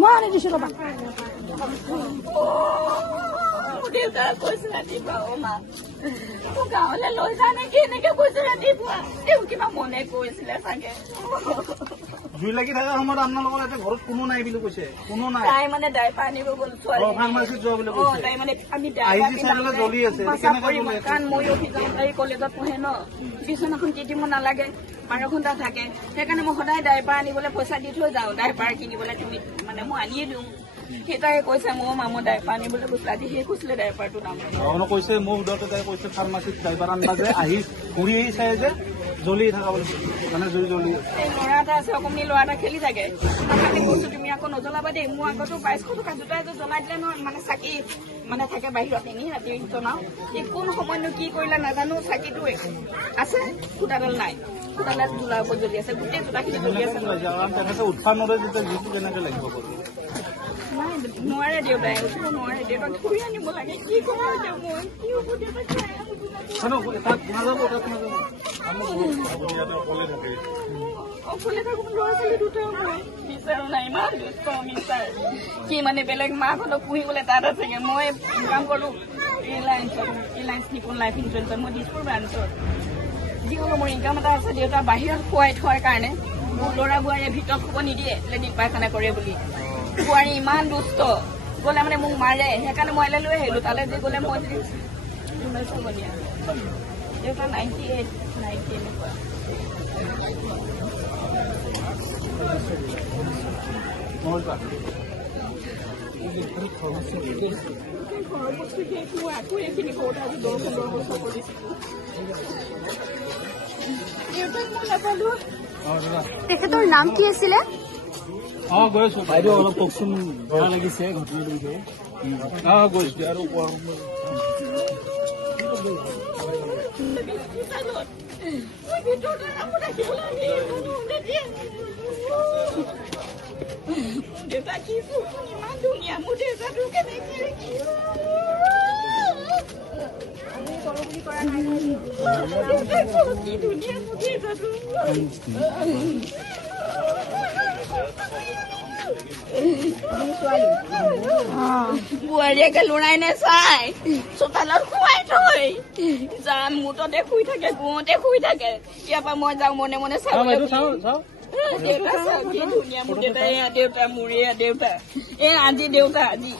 মই আনি দিছো ৰবা দেউতা কৈছে ৰাতিপুৱা মা গাঁৱলৈ লৈ যা নেকি এনেকে কৈছে ৰাতিপুৱা তেওঁ কিবা মনে কৈছিলে চাগে জুই লাগি থকা সময়ত আপোনালোকৰ এতিয়া ঘৰত কোনো নাই বুলি কৈছে কোনো নাই তাই মানে ডাইপাৰ আনিব গ'ল ছোৱালী ফাৰ্মাচীত যোৱা বুলি কৈছে তাই মানে আমি জ্বলি আছে কাৰণ মই অভিযান তাই কলেজত পঢ়ে ন বিচনাখন তিতিব নালাগে 12 ঘণ্টা থাকে সেইকাৰণে মই সদায় ডাইপাৰ আনিবলৈ পইচা দি থৈ যাওঁ ডাইপাৰ কিনিবলৈ তুমি মানে মই আনিয়ে দিওঁ সেইটাই কৈছে মোৰ মামৰ ডাইপাৰ আনিবলৈ গৈছিলে আজি সেই কৈছিলে ডাইপাৰটো দাম কৈছে মোৰ উদতে তাই কৈছে ফাৰ্মাচীত ডাইপাৰ আনবা যে আহি ঘূৰি আহি চাই যে জ্বলি থকা বুলি মানে জুই জ্বলি এই ল'ৰা এটা আছে অকণমানি ল'ৰা এটা খেলি থাকে কৈছো তুমি আকৌ নজ্বলাবা দেই মোৰ আগতো 2200 টকা দুটা এযোৰ জ্বলাই দিলে নহয় মানে চাকি মানে থাকে বাহিৰত এনে ৰাতি জনাও এই কোন সময়নো কি কৰিলে নাজানো চাকিটো আছে খুটাডাল নাই খুটাডাল জ্বলাৰ ওপৰত জ্বলি আছে গোটেই জোতাখিনি জ্বলি আছে উৎসাহ নদে যেতিয়া জুইটো কেনেকে লাগিব নাই নোৱাৰে দেউতাই উঠিব নোৱাৰে দেউতাক ধৰি আনিব লাগে কি কৰা এতিয়া মই কি হ'ব দেউতাক অকলে থাকো ল'ৰা ছোৱালী দুটাও মই বিচাৰো নাই ইমান দুষ্ট মিছাৰ কি মানে বেলেগ মাকহঁতক পুহিবলৈ তাত আছেগে মই কাম কৰো ৰিলায়েন্স নিপন লাইফ ইঞ্চুৰেঞ্চত মই দিছপুৰ ব্ৰাঞ্চত যিকোনো মোৰ ইনকাম এটা আছে দেউতা বাহিৰত খুৱাই থোৱাৰ কাৰণে মোৰ ল'ৰা বোৱাৰীয়ে ভিতৰত শুব নিদিয়ে লেট্ৰিন পায়খানা কৰে বুলি বোৱাৰী ইমান দুষ্ট গ'লে মানে মোক মাৰে সেইকাৰণে মই লৈ আহিলো তালৈ যে গ'লে মই দেউতা 98 এনেকুৱা ঘৰৰ বস্তু সেইটো আকৌ এইখিনি কৰোঁতে আজি 10-15 বছৰ কৰিছিলো দেউতাক মই নাপালো তেখেতৰ নাম কি আছিলে গৈছো বাইদেউ অলপ কওকচোন বেয়া লাগিছে ঘটনাটো বিষয়ে গৈছো আৰু দেউতা কি ইমান ধুনীয়া মোৰ দেউতাটো কেনেকে কি ধুনীয়া মোৰ দেউতাটো বোৱাৰীয়েকে লৰাই নাচাই চোতালত শুৱাই থৈ যাম মুঠতে শুই থাকে গুৱতে শুই থাকে ইয়াৰপৰা মই যাওঁ মনে মনে চাবলৈ দেউতা চাওঁ কি ধুনীয়া মোৰ দেউতা এয়া দেউতা মোৰ এয়া দেউতা আজি দেউতা আজি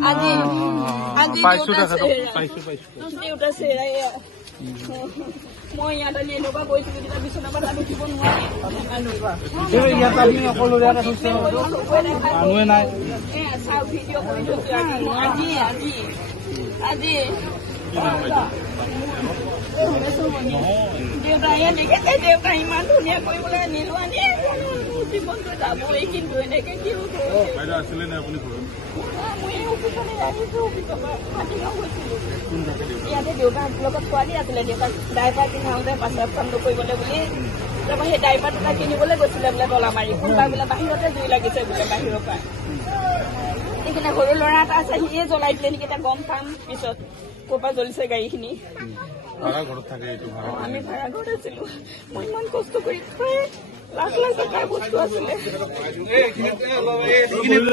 আজি আজি দেউতা চেহেৰা এয়া মই ইয়াত আনি এনেকুৱা কৈছিলো তেতিয়া বিচনাৰ পৰা উঠিব নোৱাৰি চাওঁ ভিডিঅ' কৰি থৈছো আজি আজি আজি দেউতা এয়া দেখিছে দেউতা ইমান ধুনীয়া কৰিবলৈ আনিলো আনি জীৱনটো যাবই কিন্তু এনেকে কি হ'ব মই অফিচলৈ আহিছো অফিচৰ পৰা মাটিগাঁও গৈছিলো ইয়াতে দেউতাৰ লগত ছোৱালী আছিলে দেউতাক ডাইপাৰ পিন্ধাওঁতে পাচাব কাম কৰিবলৈ বুলি তাৰপৰা সেই ডাইপাৰ দুটা কিনিবলৈ গৈছিলে বোলে তলা মাৰি কোনোবা বোলে বাহিৰতে জুই লাগিছে বোলে বাহিৰৰ পৰা এইখিনি সৰু ল'ৰা এটা আছে সিয়ে জ্বলাই দিলে নেকি এতিয়া গম পাম পিছত ক'ৰ পৰা জ্বলিছে গাড়ীখিনি আমি ভাড়া ঘৰত আছিলো মই ইমান কষ্ট কৰি লাখ লাখ টকাৰ বস্তু আছিলে